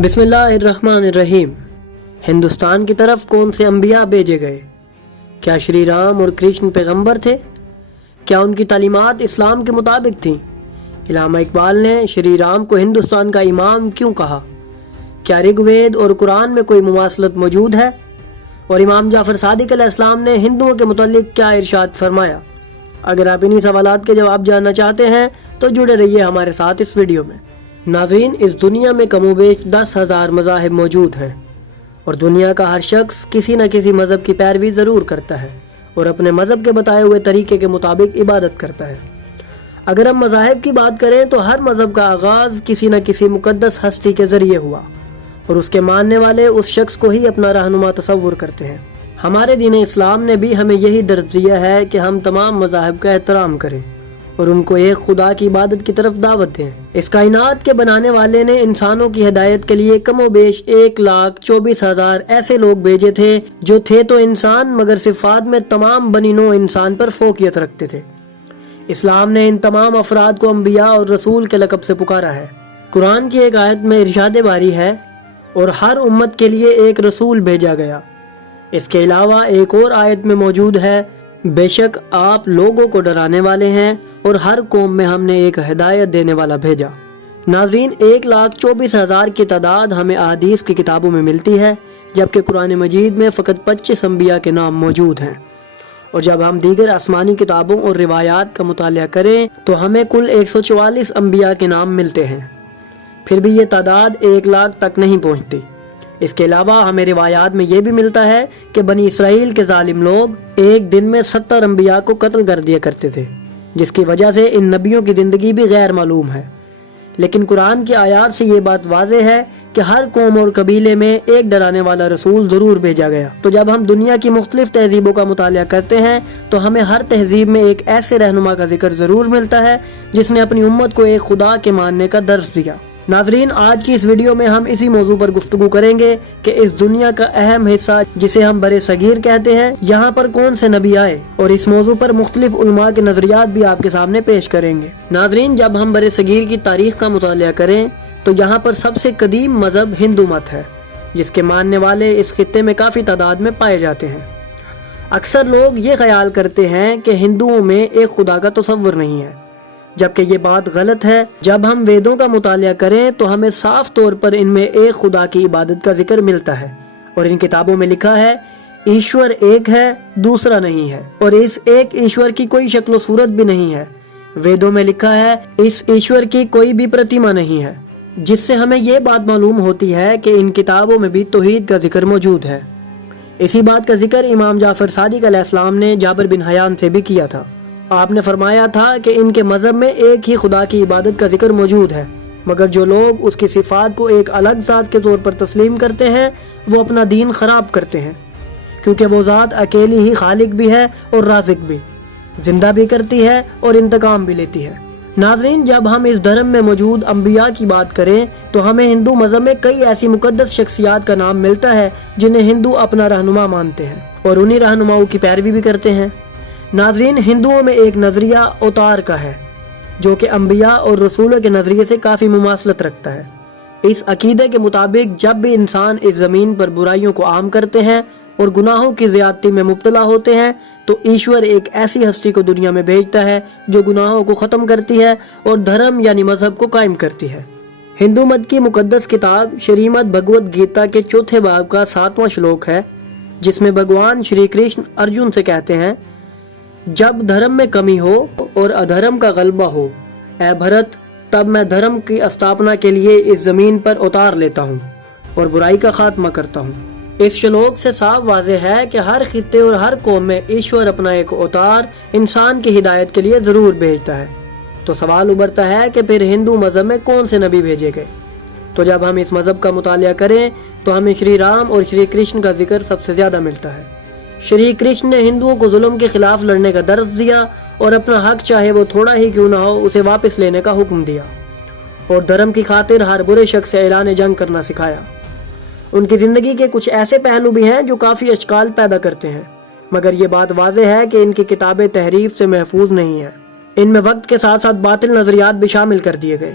بسم اللہ الرحمن الرحیم۔ ہندوستان کی طرف کون سے انبیاء بھیجے گئے؟ کیا شری رام اور کرشن پیغمبر تھے؟ کیا ان کی تعلیمات اسلام کے مطابق تھیں؟ علامہ اقبال نے شری رام کو ہندوستان کا امام کیوں کہا؟ کیا رگ وید اور قرآن میں کوئی مماثلت موجود ہے؟ اور امام جعفر صادق علیہ السلام نے ہندوؤں کے متعلق کیا ارشاد فرمایا؟ اگر آپ انہی سوالات کے جواب جاننا چاہتے ہیں تو جڑے رہیے ہمارے ساتھ اس ویڈیو میں۔ ناظرین، اس دنیا میں کم و بیش 10,000 مذاہب موجود ہیں اور دنیا کا ہر شخص کسی نہ کسی مذہب کی پیروی ضرور کرتا ہے اور اپنے مذہب کے بتائے ہوئے طریقے کے مطابق عبادت کرتا ہے۔ اگر ہم مذاہب کی بات کریں تو ہر مذہب کا آغاز کسی نہ کسی مقدس ہستی کے ذریعے ہوا اور اس کے ماننے والے اس شخص کو ہی اپنا رہنما تصور کرتے ہیں۔ ہمارے دین اسلام نے بھی ہمیں یہی درس دیا ہے کہ ہم تمام مذاہب کا احترام کریں اور ان کو ایک خدا کی عبادت کی طرف دعوت دیں۔ اس کائنات کے بنانے والے نے انسانوں کی ہدایت کے لیے کم و بیش 1,24,000 ایسے لوگ بھیجے تھے جو تھے تو انسان مگر صفات میں تمام بنی نوع انسان پر فوقیت رکھتے تھے۔ اسلام نے ان تمام افراد کو انبیاء اور رسول کے لقب سے پکارا ہے۔ قرآن کی ایک آیت میں ارشاد باری ہے، اور ہر امت کے لیے ایک رسول بھیجا گیا۔ اس کے علاوہ ایک اور آیت میں موجود ہے، بے شک آپ لوگوں کو ڈرانے والے ہیں اور ہر قوم میں ہم نے ایک ہدایت دینے والا بھیجا۔ ناظرین، 1,24,000 کی تعداد ہمیں احادیث کی کتابوں میں ملتی ہے، جبکہ قرآن مجید میں فقط 25 انبیاء کے نام موجود ہیں، اور جب ہم دیگر آسمانی کتابوں اور روایات کا مطالعہ کریں تو ہمیں کل 144 انبیاء کے نام ملتے ہیں۔ پھر بھی یہ تعداد 1,00,000 تک نہیں پہنچتی۔ اس کے علاوہ ہمیں روایات میں یہ بھی ملتا ہے کہ بنی اسرائیل کے ظالم لوگ ایک دن میں 70 انبیاء کو قتل کر دیا کرتے تھے، جس کی وجہ سے ان نبیوں کی زندگی بھی غیر معلوم ہے۔ لیکن قرآن کی آیات سے یہ بات واضح ہے کہ ہر قوم اور قبیلے میں ایک ڈرانے والا رسول ضرور بھیجا گیا۔ تو جب ہم دنیا کی مختلف تہذیبوں کا مطالعہ کرتے ہیں تو ہمیں ہر تہذیب میں ایک ایسے رہنما کا ذکر ضرور ملتا ہے جس نے اپنی امت کو ایک خدا کے ماننے کا درس دیا۔ ناظرین، آج کی اس ویڈیو میں ہم اسی موضوع پر گفتگو کریں گے کہ اس دنیا کا اہم حصہ جسے ہم بر صغیر کہتے ہیں، یہاں پر کون سے نبی آئے، اور اس موضوع پر مختلف علماء کے نظریات بھی آپ کے سامنے پیش کریں گے۔ ناظرین، جب ہم بر صغیر کی تاریخ کا مطالعہ کریں تو یہاں پر سب سے قدیم مذہب ہندو مت ہے، جس کے ماننے والے اس خطے میں کافی تعداد میں پائے جاتے ہیں۔ اکثر لوگ یہ خیال کرتے ہیں کہ ہندوؤں میں ایک خدا کا تصور نہیں ہے، جبکہ یہ بات غلط ہے۔ جب ہم ویدوں کا مطالعہ کریں تو ہمیں صاف طور پر ان میں ایک خدا کی عبادت کا ذکر ملتا ہے، اور ان کتابوں میں لکھا ہے، ایشور ایک ہے، دوسرا نہیں ہے، اور اس ایک ایشور کی کوئی شکل و صورت بھی نہیں ہے۔ ویدوں میں لکھا ہے، اس ایشور کی کوئی بھی پرتیما نہیں ہے، جس سے ہمیں یہ بات معلوم ہوتی ہے کہ ان کتابوں میں بھی توحید کا ذکر موجود ہے۔ اسی بات کا ذکر امام جعفر صادق علیہ السلام نے جابر بن حیان سے بھی کیا تھا۔ آپ نے فرمایا تھا کہ ان کے مذہب میں ایک ہی خدا کی عبادت کا ذکر موجود ہے، مگر جو لوگ اس کی صفات کو ایک الگ ذات کے طور پر تسلیم کرتے ہیں وہ اپنا دین خراب کرتے ہیں، کیونکہ وہ ذات اکیلی ہی خالق بھی ہے اور رازق بھی، زندہ بھی کرتی ہے اور انتقام بھی لیتی ہے۔ ناظرین، جب ہم اس دھرم میں موجود انبیاء کی بات کریں تو ہمیں ہندو مذہب میں کئی ایسی مقدس شخصیات کا نام ملتا ہے جنہیں ہندو اپنا رہنما مانتے ہیں اور انہی رہنماؤں کی پیروی بھی کرتے ہیں۔ ناظرین، ہندوؤں میں ایک نظریہ اوتار کا ہے جو کہ انبیاء اور رسولوں کے نظریے سے کافی مماثلت رکھتا ہے۔ اس عقیدے کے مطابق جب بھی انسان اس زمین پر برائیوں کو عام کرتے ہیں اور گناہوں کی زیادتی میں مبتلا ہوتے ہیں تو ایشور ایک ایسی ہستی کو دنیا میں بھیجتا ہے جو گناہوں کو ختم کرتی ہے اور دھرم یعنی مذہب کو قائم کرتی ہے۔ ہندو مت کی مقدس کتاب شریمد بھگوت گیتا کے 4 باب کا 7واں شلوک ہے، جس میں بھگوان شری کرشن ارجن سے کہتے ہیں، جب دھرم میں کمی ہو اور ادھرم کا غلبہ ہو، اے بھرت، تب میں دھرم کی استھاپنا کے لیے اس زمین پر اتار لیتا ہوں اور برائی کا خاتمہ کرتا ہوں۔ اس شلوک سے صاف واضح ہے کہ ہر خطے اور ہر قوم میں ایشور اپنا ایک اوتار انسان کی ہدایت کے لیے ضرور بھیجتا ہے۔ تو سوال ابھرتا ہے کہ پھر ہندو مذہب میں کون سے نبی بھیجے گئے؟ تو جب ہم اس مذہب کا مطالعہ کریں تو ہمیں شری رام اور شری کرشن کا ذکر سب سے زیادہ ملتا ہے۔ شری کرشن نے ہندوؤں کو ظلم کے خلاف لڑنے کا درس دیا اور اپنا حق چاہے وہ تھوڑا ہی کیوں نہ ہو اسے واپس لینے کا حکم دیا، اور دھرم کی خاطر ہر برے شخص سے اعلان جنگ کرنا سکھایا۔ ان کی زندگی کے کچھ ایسے پہلو بھی ہیں جو کافی اشکال پیدا کرتے ہیں، مگر یہ بات واضح ہے کہ ان کی کتابیں تحریف سے محفوظ نہیں ہیں۔ ان میں وقت کے ساتھ ساتھ باطل نظریات بھی شامل کر دیے گئے۔